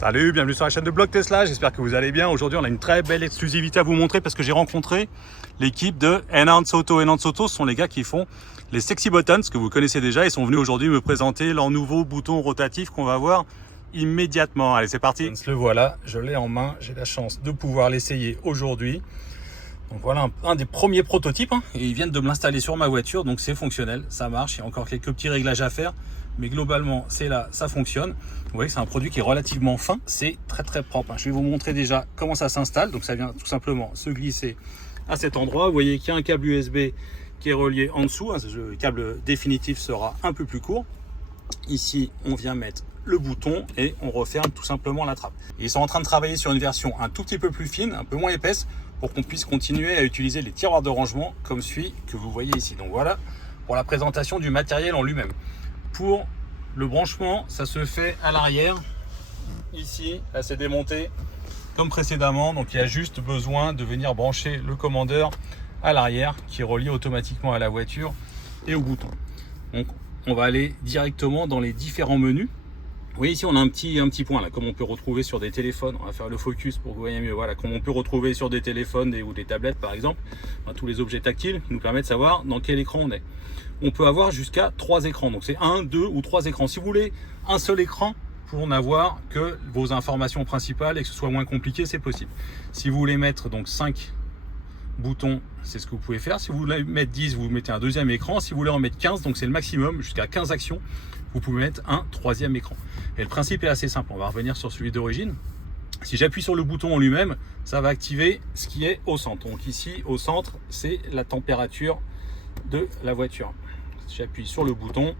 Salut, bienvenue sur la chaîne de Blog Tesla, j'espère que vous allez bien. Aujourd'hui on a une très belle exclusivité à vous montrer parce que j'ai rencontré l'équipe de Enhance Auto. Enhance Auto, ce sont les gars qui font les Sexy Buttons, que vous connaissez déjà. Ils sont venus aujourd'hui me présenter leur nouveau bouton rotatif qu'on va voir immédiatement. Allez, c'est parti. Le voilà, je l'ai en main, j'ai la chance de pouvoir l'essayer aujourd'hui. Donc voilà un des premiers prototypes, et ils viennent de me l'installer sur ma voiture, donc c'est fonctionnel, ça marche. Il y a encore quelques petits réglages à faire, mais globalement c'est là, ça fonctionne. Vous voyez que c'est un produit qui est relativement fin, c'est très propre. Je vais vous montrer déjà comment ça s'installe. Donc ça vient tout simplement se glisser à cet endroit. Vous voyez qu'il y a un câble USB qui est relié en dessous. Le câble définitif sera un peu plus court. Ici on vient mettre le bouton et on referme tout simplement la trappe. Et ils sont en train de travailler sur une version un tout petit peu plus fine, un peu moins épaisse, pour qu'on puisse continuer à utiliser les tiroirs de rangement comme celui que vous voyez ici. Donc voilà pour la présentation du matériel en lui-même. Pour le branchement, ça se fait à l'arrière. Ici, là c'est démonté comme précédemment. Donc il y a juste besoin de venir brancher le commandeur à l'arrière qui est relié automatiquement à la voiture et au bouton. Donc on va aller directement dans les différents menus. Vous voyez ici on a un petit point là, comme on peut retrouver sur des téléphones. On va faire le focus pour que vous voyez mieux. Voilà, comme on peut retrouver sur des téléphones ou des tablettes par exemple. Tous les objets tactiles qui nous permettent de savoir dans quel écran on est. On peut avoir jusqu'à 3 écrans. Donc c'est 1, 2 ou 3 écrans. Si vous voulez un seul écran pour n'avoir que vos informations principales et que ce soit moins compliqué, c'est possible. Si vous voulez mettre donc 5 boutons, c'est ce que vous pouvez faire. Si vous voulez mettre 10, vous mettez un deuxième écran. Si vous voulez en mettre 15, donc c'est le maximum, jusqu'à 15 actions, vous pouvez mettre un troisième écran. Et le principe est assez simple. On va revenir sur celui d'origine. Si j'appuie sur le bouton en lui-même, ça va activer ce qui est au centre. Donc ici, au centre, c'est la température de la voiture. J'appuie sur le bouton,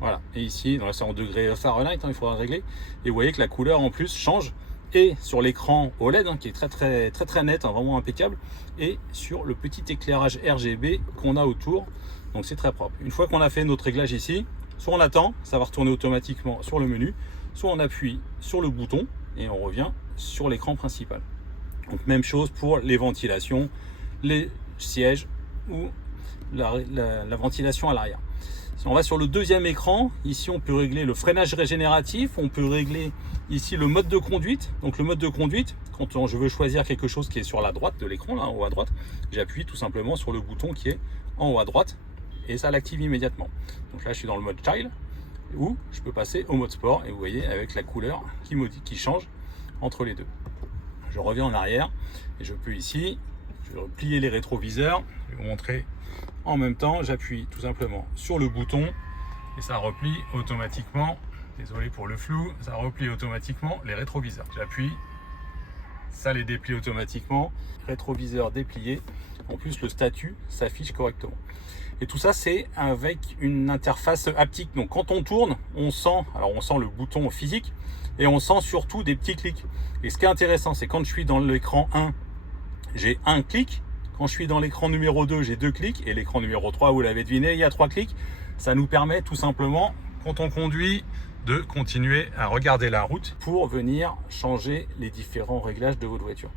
voilà. Et ici, c'est en degrés Fahrenheit, il faudra régler. Et vous voyez que la couleur en plus change. Et sur l'écran OLED, qui est très net, vraiment impeccable. Et sur le petit éclairage RGB qu'on a autour. Donc c'est très propre. Une fois qu'on a fait notre réglage ici, soit on attend, ça va retourner automatiquement sur le menu, soit on appuie sur le bouton et on revient sur l'écran principal. Donc même chose pour les ventilations, les sièges ou la ventilation à l'arrière. Si on va sur le deuxième écran, ici on peut régler le freinage régénératif, on peut régler ici le mode de conduite. Donc le mode de conduite, quand je veux choisir quelque chose qui est sur la droite de l'écran, là en haut à droite, j'appuie tout simplement sur le bouton qui est en haut à droite et ça l'active immédiatement. Donc là je suis dans le mode child ou je peux passer au mode sport et vous voyez avec la couleur qui change entre les deux. Je reviens en arrière et je peux ici, je vais plier les rétroviseurs, je vais vous montrer en même temps, j'appuie tout simplement sur le bouton et ça replie automatiquement, désolé pour le flou, ça replie automatiquement les rétroviseurs. J'appuie, ça les déplie automatiquement, rétroviseur déplié, en plus le statut s'affiche correctement. Et tout ça c'est avec une interface haptique, donc quand on tourne, on sent le bouton physique et on sent surtout des petits clics. Et ce qui est intéressant, c'est quand je suis dans l'écran 1, j'ai un clic. Quand je suis dans l'écran numéro 2, j'ai 2 clics. Et l'écran numéro 3, vous l'avez deviné, il y a 3 clics. Ça nous permet tout simplement, quand on conduit, de continuer à regarder la route pour venir changer les différents réglages de votre voiture.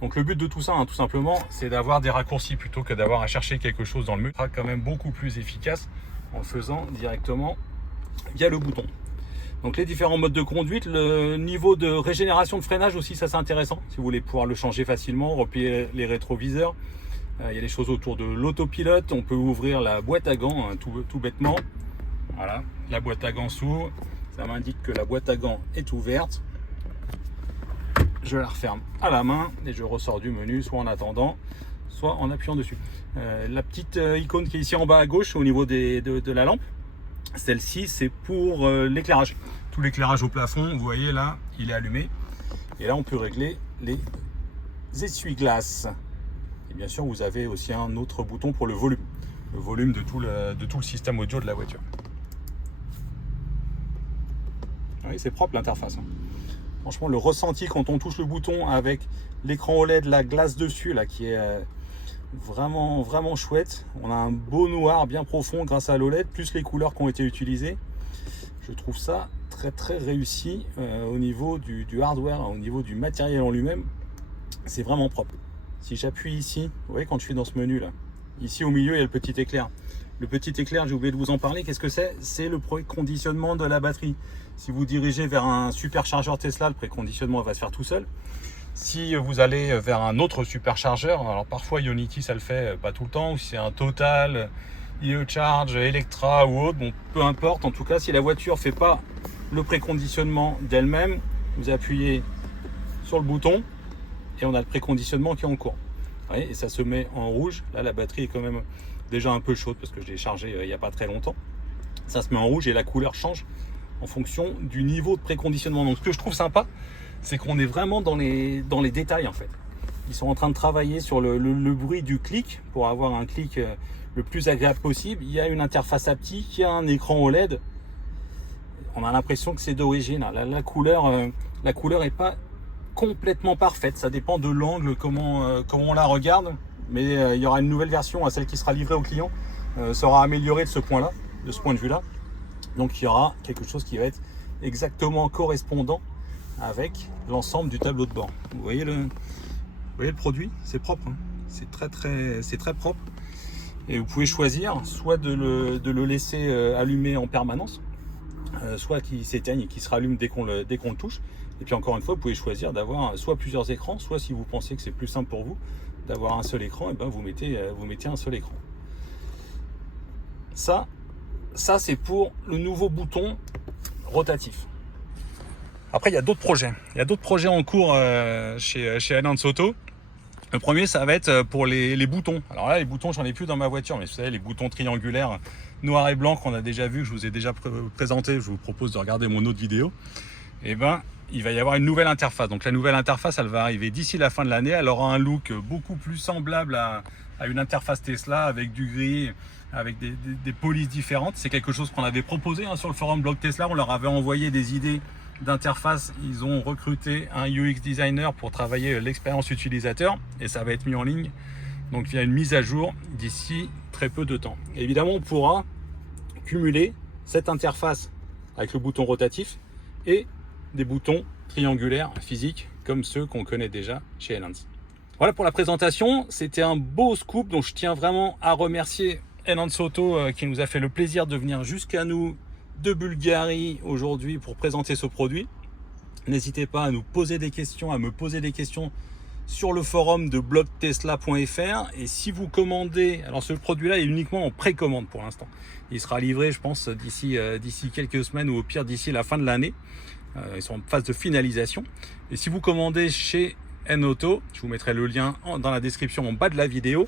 Donc le but de tout ça, tout simplement, c'est d'avoir des raccourcis plutôt que d'avoir à chercher quelque chose dans le menu. Ce sera quand même beaucoup plus efficace en faisant directement via le bouton. Donc les différents modes de conduite, le niveau de régénération de freinage aussi, ça c'est intéressant. Si vous voulez pouvoir le changer facilement, replier les rétroviseurs. Il y a des choses autour de l'autopilote. On peut ouvrir la boîte à gants tout bêtement. Voilà, la boîte à gants s'ouvre. Ça m'indique que la boîte à gants est ouverte. Je la referme à la main et je ressors du menu, soit en attendant, soit en appuyant dessus. La petite icône qui est ici en bas à gauche au niveau de la lampe, celle-ci c'est pour l'éclairage. Tout l'éclairage au plafond, vous voyez là, il est allumé. Et là on peut régler les essuie-glaces. Et bien sûr vous avez aussi un autre bouton pour le volume de tout le système audio de la voiture. Oui, c'est propre l'interface. Franchement le ressenti quand on touche le bouton avec l'écran OLED, la glace dessus là qui est vraiment chouette. On a un beau noir bien profond grâce à l'OLED, plus les couleurs qui ont été utilisées. Je trouve ça très réussi au niveau du hardware, au niveau du matériel en lui-même. C'est vraiment propre. Si j'appuie ici, vous voyez quand je suis dans ce menu là, ici au milieu il y a le petit éclair. Le petit éclair, j'ai oublié de vous en parler, qu'est-ce que c'est? C'est le préconditionnement de la batterie. Si vous dirigez vers un superchargeur Tesla, le préconditionnement va se faire tout seul. Si vous allez vers un autre superchargeur, alors parfois Ionity ça le fait, pas tout le temps, ou si c'est un Total, IE-Charge, Electra ou autre, bon, peu importe. En tout cas, si la voiture ne fait pas le préconditionnement d'elle-même, vous appuyez sur le bouton et on a le préconditionnement qui est en cours. Ouais, et ça se met en rouge. Là, la batterie est quand même déjà un peu chaude parce que je l'ai chargée il n'y a pas très longtemps. Ça se met en rouge et la couleur change en fonction du niveau de préconditionnement. Donc ce que je trouve sympa, c'est qu'on est vraiment dans les détails en fait. Ils sont en train de travailler sur le bruit du clic pour avoir un clic le plus agréable possible. Il y a une interface haptique, il y a un écran OLED. On a l'impression que c'est d'origine. La couleur est pas complètement parfaite. Ça dépend de l'angle, comment on la regarde. Mais il y aura une nouvelle version, celle qui sera livrée au client, sera améliorée de ce point de vue-là. Donc il y aura quelque chose qui va être exactement correspondant avec l'ensemble du tableau de bord. Vous voyez le produit, c'est propre, hein. C'est très propre. Et vous pouvez choisir soit de le laisser allumer en permanence, soit qu'il s'éteigne et qu'il se rallume dès qu'on le touche. Et puis encore une fois, vous pouvez choisir d'avoir soit plusieurs écrans, soit si vous pensez que c'est plus simple pour vous d'avoir un seul écran, et ben vous mettez un seul écran. Ça c'est pour le nouveau bouton rotatif. Après, il y a d'autres projets. Il y a d'autres projets en cours chez Enhance Auto. Le premier, ça va être pour les boutons. Alors là, les boutons, j'en ai plus dans ma voiture, mais vous savez, les boutons triangulaires noir et blanc qu'on a déjà vu, que je vous ai déjà présenté, je vous propose de regarder mon autre vidéo. Et ben, il va y avoir une nouvelle interface. Donc la nouvelle interface, elle va arriver d'ici la fin de l'année. Elle aura un look beaucoup plus semblable à une interface Tesla avec du gris, avec des polices différentes. C'est quelque chose qu'on avait proposé sur le forum blog Tesla. On leur avait envoyé des idées d'interface. Ils ont recruté un UX designer pour travailler l'expérience utilisateur et ça va être mis en ligne. Donc il y a une mise à jour d'ici très peu de temps. Et évidemment, on pourra cumuler cette interface avec le bouton rotatif et des boutons triangulaires physiques comme ceux qu'on connaît déjà chez Enhance. Voilà pour la présentation. C'était un beau scoop, donc je tiens vraiment à remercier Enhance Auto qui nous a fait le plaisir de venir jusqu'à nous de Bulgarie aujourd'hui pour présenter ce produit. N'hésitez pas à nous poser des questions, à me poser des questions sur le forum de blogtesla.fr. Et si vous commandez, alors ce produit-là est uniquement en précommande pour l'instant. Il sera livré, je pense, d'ici quelques semaines ou au pire d'ici la fin de l'année. Ils sont en phase de finalisation. Et si vous commandez chez Enauto, je vous mettrai le lien dans la description en bas de la vidéo,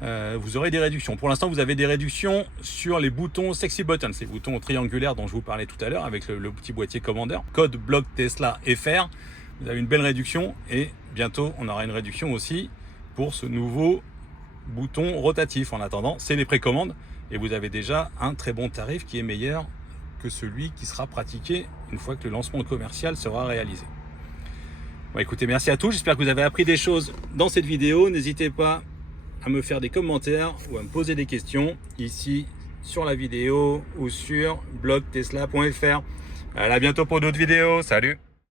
vous aurez des réductions. Pour l'instant, vous avez des réductions sur les boutons Sexy Buttons, ces boutons triangulaires dont je vous parlais tout à l'heure avec le petit boîtier commandeur. Code blog Tesla FR. Vous avez une belle réduction et bientôt, on aura une réduction aussi pour ce nouveau bouton rotatif. En attendant, c'est les précommandes et vous avez déjà un très bon tarif qui est meilleur que celui qui sera pratiqué une fois que le lancement commercial sera réalisé. Bon, écoutez, merci à tous. J'espère que vous avez appris des choses dans cette vidéo. N'hésitez pas à me faire des commentaires ou à me poser des questions ici sur la vidéo ou sur blogtesla.fr. À bientôt pour d'autres vidéos. Salut!